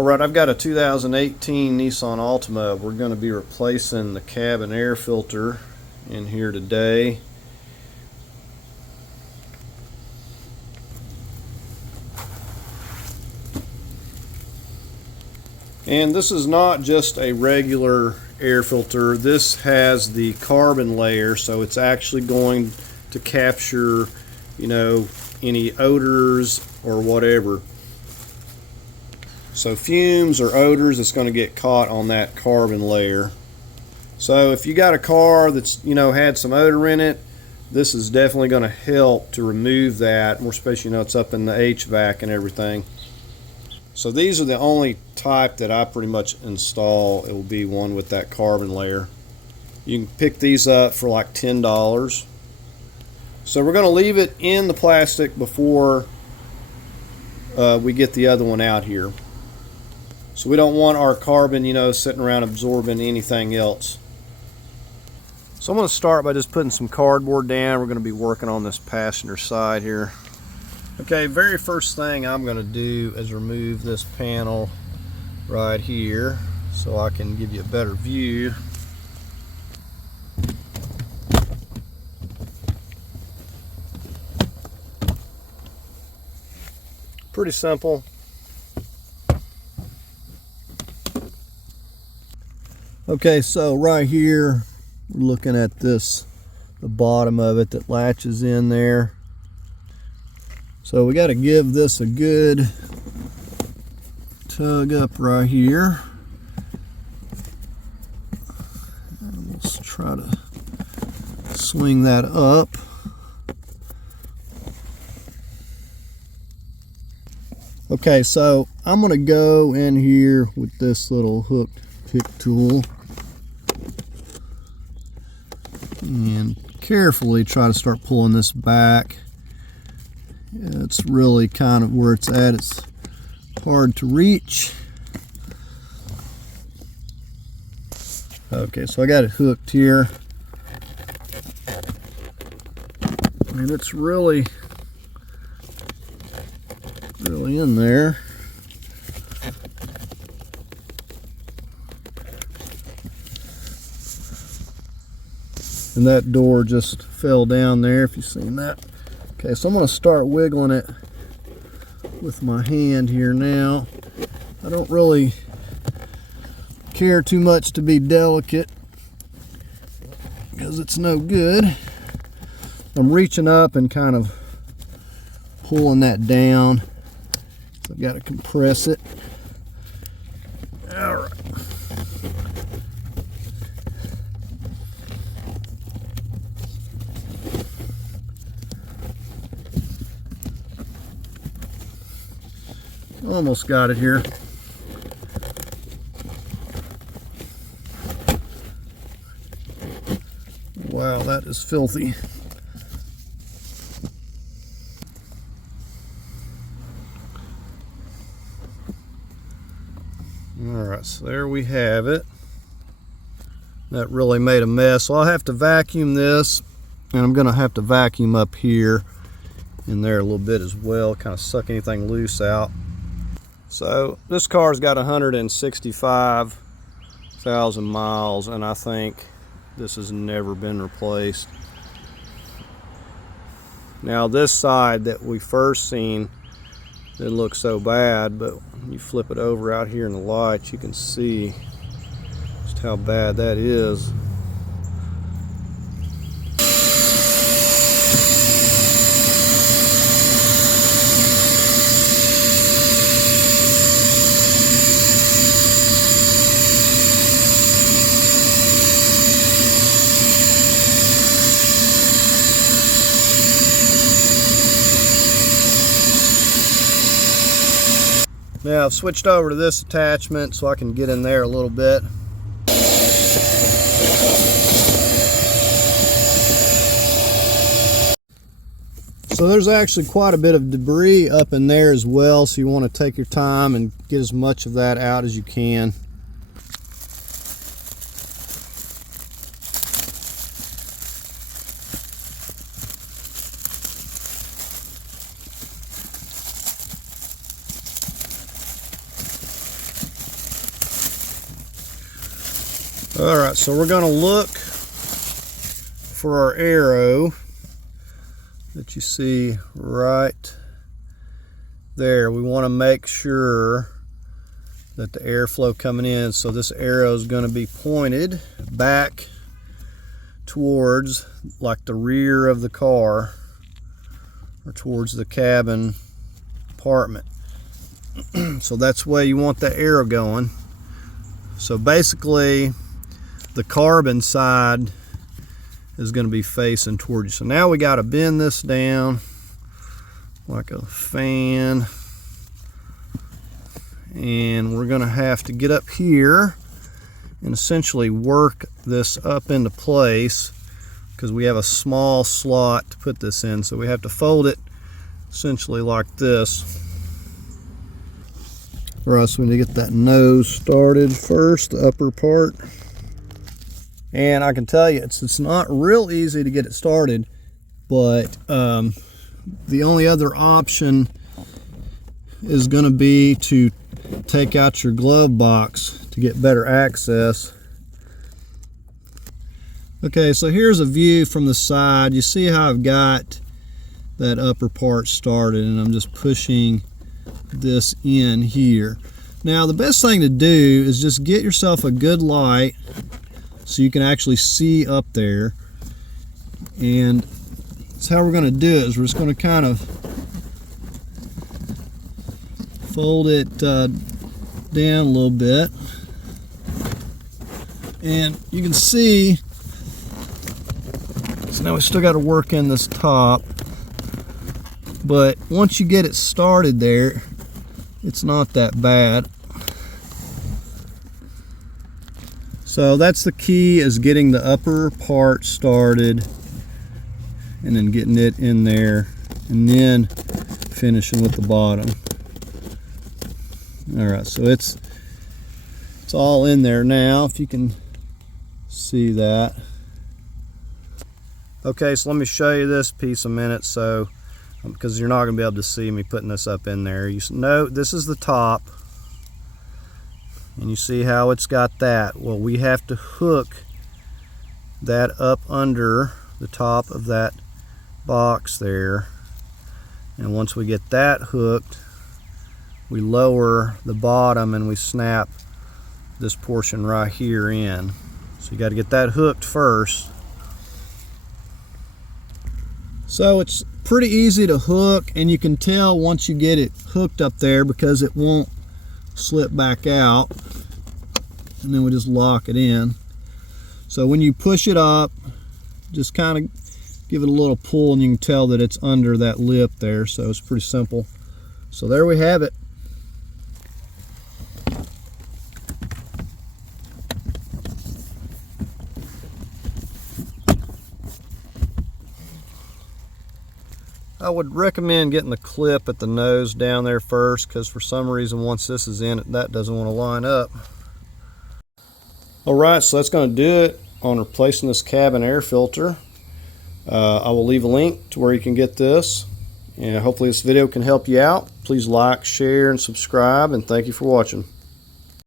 Alright, I've got a 2018 Nissan Altima. We're going to be replacing the cabin air filter in here today. And this is not just a regular air filter. This has the carbon layer, so it's actually going to capture, any odors or whatever. So fumes or odors, it's going to get caught on that carbon layer. So if you got a car that's had some odor in it, this is definitely going to help to remove that, more especially it's up in the HVAC and everything. So these are the only type that I pretty much install. It will be one with that carbon layer. You can pick these up for like $10. So we're going to leave it in the plastic before we get the other one out here. So we don't want our carbon, sitting around absorbing anything else. So I'm going to start by just putting some cardboard down. We're going to be working on this passenger side here. Okay, very first thing I'm going to do is remove this panel right here so I can give you a better view. Pretty simple. Okay, so right here we're looking at this, the bottom of it that latches in there. So we got to give this a good tug up right here. And let's try to swing that up. Okay, so I'm going to go in here with this little hook pick tool and carefully try to start pulling this back. It's really kind of where it's at. It's hard to reach. Okay, so I got it hooked here. And it's really in there. And that door just fell down there, if you've seen that. Okay, so I'm going to start wiggling it with my hand here now. I don't really care too much to be delicate because it's no good. I'm reaching up and kind of pulling that down. So I've got to compress it. All right. Almost got it here. Wow, that is filthy. Alright, so there we have it. That really made a mess. So I'll have to vacuum this, and I'm going to have to vacuum up here in there a little bit as well, kind of suck anything loose out. So this car's got 165,000 miles, and I think this has never been replaced. Now this side that we first seen didn't look so bad, but when you flip it over out here in the light, you can see just how bad that is. Now I've switched over to this attachment so I can get in there a little bit. So there's actually quite a bit of debris up in there as well, so you want to take your time and get as much of that out as you can. Alright, so we're going to look for our arrow that you see right there. We want to make sure that the airflow coming in, so this arrow is going to be pointed back towards like the rear of the car or towards the cabin compartment. So that's the way you want the arrow going. So basically the carbon side is going to be facing towards you. So now we got to bend this down like a fan, and we're going to have to get up here and essentially work this up into place because we have a small slot to put this in. So we have to fold it essentially like this. Or else we need to get that nose started first, the upper part. And I can tell you, it's not real easy to get it started, but the only other option is going to be to take out your glove box to get better access. Okay, so here's a view from the side. You see how I've got that upper part started, and I'm just pushing this in here. Now the best thing to do is just get yourself a good light so you can actually see up there, and that's how we're going to do it. Is we're just going to kind of fold it down a little bit, and you can see, so now we still got to work in this top, but once you get it started there, it's not that bad. So that's the key, is getting the upper part started and then getting it in there and then finishing with the bottom. Alright, so it's all in there now, if you can see that. Okay, so let me show you this piece a minute, so because you're not going to be able to see me putting this up in there. You know, this is the top, and you see how it's got that. Well, we have to hook that up under the top of that box there, and once we get that hooked, we lower the bottom and we snap this portion right here in. So you got to get that hooked first. So it's pretty easy to hook, and you can tell once you get it hooked up there because it won't slip back out, and then we just lock it in. So when you push it up, just kind of give it a little pull, and you can tell that it's under that lip there. So it's pretty simple. So there we have it. I would recommend getting the clip at the nose down there first, because for some reason once this is in it, that doesn't want to line up. Alright, so that's going to do it on replacing this cabin air filter. I will leave a link to where you can get this, and hopefully this video can help you out. Please like, share, and subscribe, and thank you for watching.